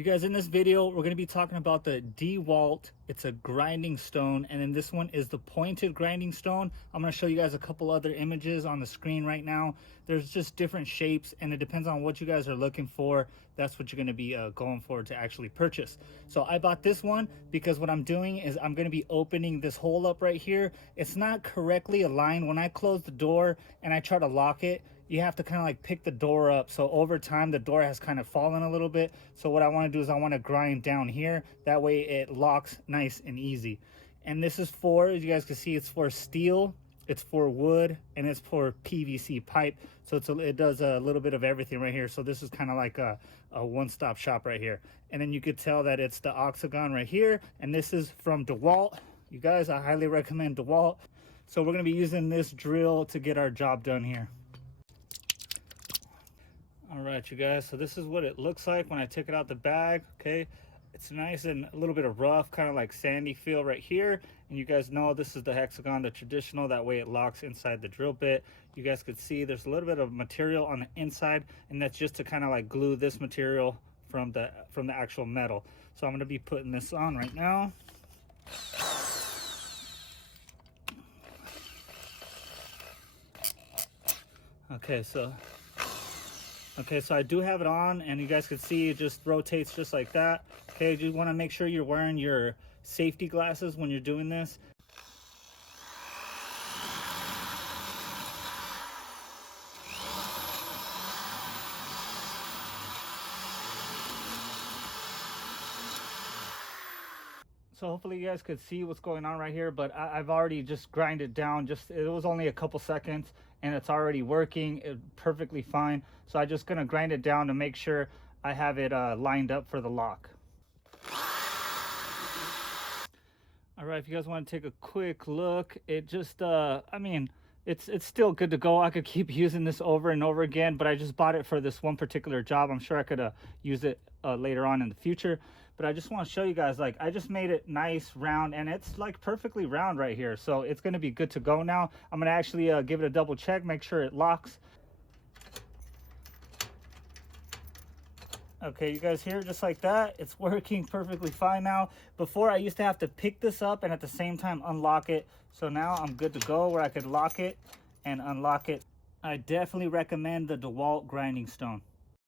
You guys, in this video, we're going to be talking about the DeWalt. It's a grinding stone, and then this one is the pointed grinding stone. I'm going to show you guys a couple other images on the screen right now. There's just different shapes, and it depends on what you guys are looking for. That's what you're going to be going for to actually purchase. So I bought this one because what I'm doing is I'm going to be opening this hole up right here. It's not correctly aligned. When I close the door and I try to lock it, you have to kind of like pick the door up. So over time, the door has kind of fallen a little bit. So what I want to do is I want to grind down here. That way it locks nice and easy. And this is for, as you guys can see, it's for steel, it's for wood, and it's for PVC pipe. So it does a little bit of everything right here. So this is kind of like a one-stop shop right here. And then you could tell that it's the octagon right here. And this is from DeWalt. You guys, I highly recommend DeWalt. So we're going to be using this drill to get our job done here. All right, you guys, so this is what it looks like when I took it out the bag. Okay, it's nice and a little bit of rough, kind of like sandy feel right here. And you guys know this is the hexagon, the traditional, that way it locks inside the drill bit. You guys could see there's a little bit of material on the inside, and that's just to kind of like glue this material from the actual metal. So I'm going to be putting this on right now. Okay, so I do have it on, and you guys can see it just rotates just like that. Okay, you want to make sure you're wearing your safety glasses when you're doing this. So hopefully you guys could see what's going on right here, but I've already just grinded down. It was only a couple seconds and it's already working perfectly fine. So I'm just gonna grind it down to make sure I have it lined up for the lock. All right, if you guys want to take a quick look, it just, I mean, it's still good to go. I could keep using this over and over again, but I just bought it for this one particular job. I'm sure I could use it later on in the future, but I just want to show you guys, like, I just made it nice, round, and it's like perfectly round right here. So it's going to be good to go now. I'm going to actually give it a double check, make sure it locks. Okay, you guys hear it just like that? It's working perfectly fine now. Before, I used to have to pick this up and at the same time unlock it. So now I'm good to go where I could lock it and unlock it. I definitely recommend the DeWalt grinding stone.